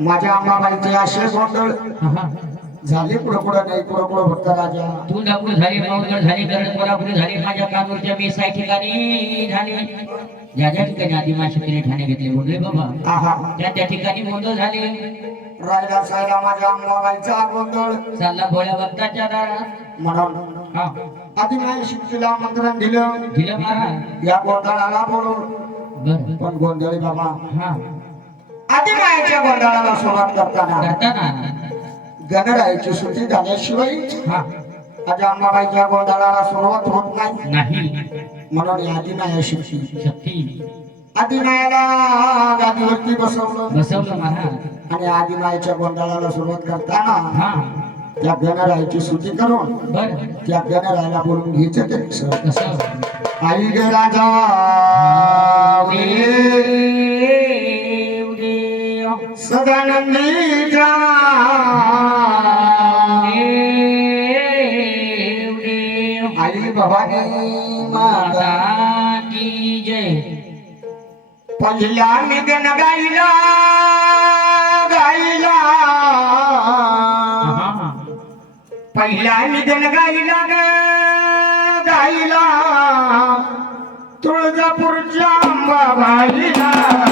माझ्या अंबाबाईचे आशे गोंधळ झाले पुढं पुढं नाही पुढं पुढं फक्त राजा तू नागपूर झाली माऊरगड झाली गरज कोल्हापूर झाली माझ्या कानूरच्या बेसाई ठिकाणी झाले ज्या ज्या ठिकाणी आदिमाशक्तीने ठाणे घेतले बोलले बाबा आहा त्या त्या ठिकाणी गोंधळ झाले राहिला सायला माझ्या अंबाबाईचा गोंधळ चालला भोळ्या भक्ताच्या दारात म्हणून हा आधी नाही शिकतीला आमंत्रण दिलं दिलं महाराज या गोंधळाला बोलून बर पण गोंधळी बाबा हा आधी मायाच्या गोंधळाला सुरुवात करताना करताना गणरायाची सुट्टी झाल्याशिवाय हा माझ्या अंबाबाईच्या गोंधळाला सुरुवात होत नाही नाही म्हणून आधी माया शिकती शक्ती आधी मायाला गादीवरती बसवलं बसवलं महाराज आणि आधी मायाच्या गोंधळाला सुरुवात करताना हा त्या गणरायाची स्तुती करून बर त्या गणरायाला बोलून घ्यायचं ते कसं आई गे राजा सदानंदीचा आई भवानी माता की जय पहिला मी गण गाईला गाईला पहिला मी गण गाईला गाईला तुळजापूरच्या अंबाबाईला